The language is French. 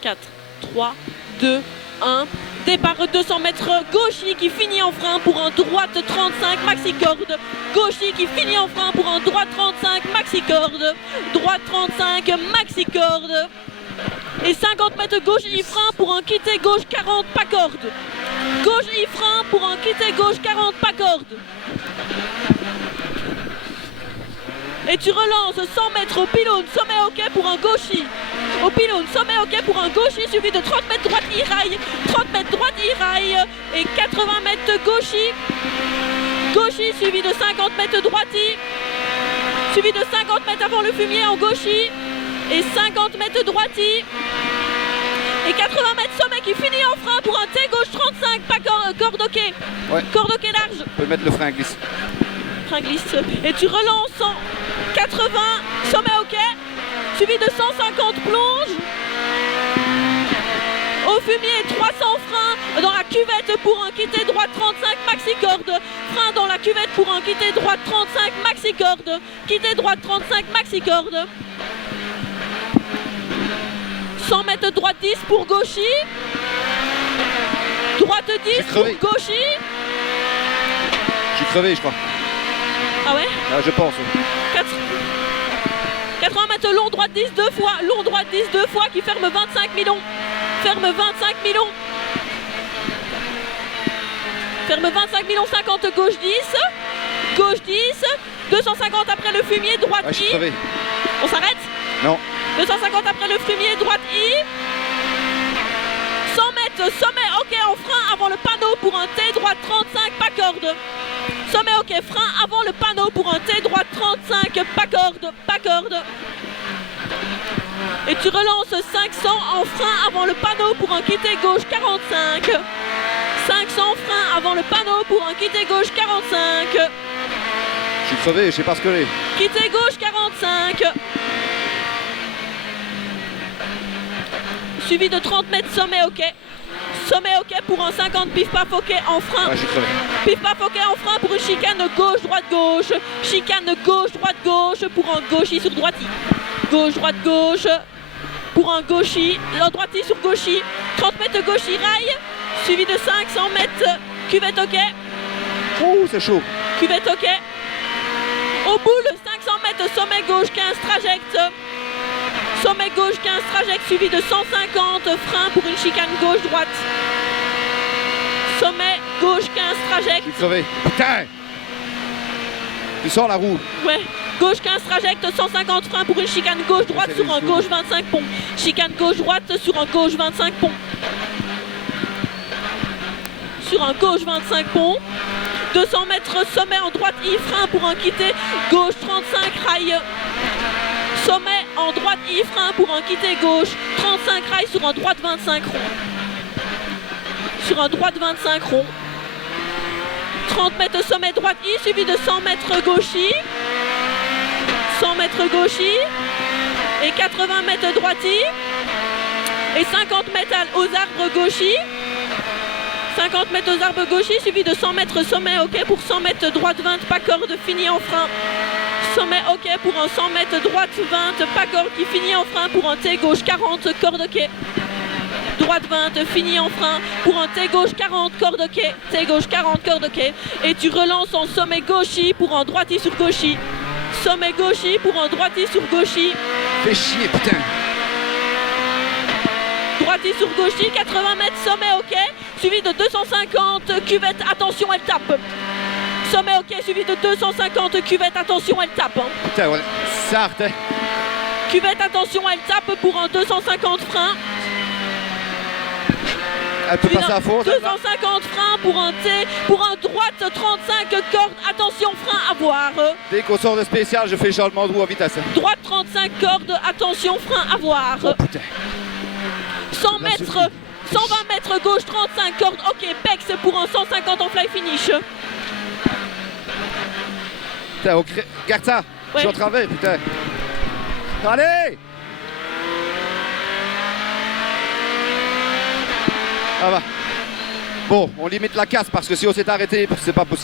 4, 3, 2, 1. Départ 200 mètres, Gauchy qui finit en frein pour un droite 35, maxi corde. Gauchy qui finit en frein pour un droite 35, maxi corde. Droite 35, maxi corde. Et 50 mètres Gauchy frein pour un quitté gauche 40, pas corde. Gauchy frein pour un quitté gauche 40, pas corde. Et tu relances 100 mètres au pylône, sommet ok pour un Gauchy. Au pylône, sommet ok pour un Gauchy, suivi de 30 mètres droite e-rail. 30 mètres droite e-rail et 80 mètres Gauchy. Gauchy suivi de 50 mètres droite I. Suivi de 50 mètres avant le fumier en Gauchy. Et 50 mètres droite I. Et 80 mètres sommet qui finit en frein pour un T gauche 35, pas corde ok. Ouais. Corde ok large. On peut mettre le frein glisse. Glisse. Et tu relances en 80, sommet ok, suivi de 150 plonge. Au fumier, 300 freins dans la cuvette pour un quitté droite 35, maxi corde. Frein dans la cuvette pour un quitté droite 35, maxi corde. Quitté droite 35, maxi corde. 100 mètres droite 10 pour Gauchy. Droite 10 pour Gauchy. Je suis crevé, je crois. Ah ouais? Ah, je pense. 80 mètres long, droite 10 deux fois. Long, droite 10 deux fois qui ferme 25 millions. Ferme 25 millions. Ferme 25 millions 50, gauche 10. Gauche 10. 250 après le fumier, droite Ah, je suis I. crevé. On s'arrête? Non. 250 après le fumier, droite I. 100 mètres, sommet ok en frein avant le panneau pour un T, droite 35, pas corde. Sommet ok, frein avant le panneau pour un T, droite 35, pas corde, pas corde. Et tu relances 500 en frein avant le panneau pour un quitté gauche 45. 500 frein avant le panneau pour un quitté gauche 45. Je suis crevé, je sais pas ce que j'ai. Quitté gauche 45. Suivi de 30 mètres, sommet ok. Sommet ok pour un 50, pif paf ok en frein. Ouais, je suis crevé. Pif paf ok en frein pour une chicane gauche, droite, gauche. Chicane gauche, droite, gauche pour un Gauchy sur droite. Gauche, droite, gauche pour un Gauchy. Droite sur Gauchy. 30 mètres Gauchy rail. Suivi de 500 mètres cuvette ok. Ouh, c'est chaud. Cuvette ok. Au bout, le 500 mètres sommet gauche 15 trajecte. Sommet gauche 15 trajecte suivi de 150 frein pour une chicane gauche-droite. Sommet gauche 15 trajecte. Je suis crevé. Putain! Tu sors la roue. Ouais. Gauche 15 trajecte, 150 frein pour une chicane gauche-droite sur un gauche 25 pont. Chicane gauche-droite sur un gauche 25 pont. Sur un gauche 25 pont. 200 mètres sommet en droite I frein pour un quitté gauche 35 rail. Sommet en droite I frein pour un quitté gauche 35 rail sur un droite 25 rond. Sur un droite 25 rond. 30 mètres sommet droite I suivi de 100 mètres Gauchy. 100 mètres Gauchy. Et 80 mètres droite I. Et 50 mètres aux arbres Gauchy. 50 mètres aux arbres Gauchy suivi de 100 mètres sommet ok pour 100 mètres droite 20 pas corde fini en frein. Sommet ok pour un 100 mètres droite 20 pas corde qui finit en frein pour un T gauche 40 corde ok. Droite 20 fini en frein pour un T gauche 40 corde ok. T gauche 40 corde ok. Et tu relances en sommet Gauchy pour un droiti sur Gauchy. Sommet Gauchy pour un droiti sur Gauchy. Fais chier, putain. Droiti sur Gauchy, 80 mètres sommet ok. Suivi de 250 cuvette, attention elle tape. Sommet ok suivi de 250 cuvette, attention elle tape. Putain, voilà. Ça arte. Cuvette, attention elle tape pour un 250 frein. Elle peut passer à fond. 250 freins pour un T, pour un droite 35 cordes, attention frein à voir. Dès qu'on sort de spécial, je fais changement de roue à vitesse. Droite 35 cordes, attention frein à voir. Oh putain. 100 mètres, 120 mètres gauche 35 cordes, ok, Pex pour un 150 en fly finish. Putain, regarde ça, ouais. Je suis en travers, putain. Allez! Ça va. Bon, on limite la casse parce que si on s'est arrêté, c'est pas possible.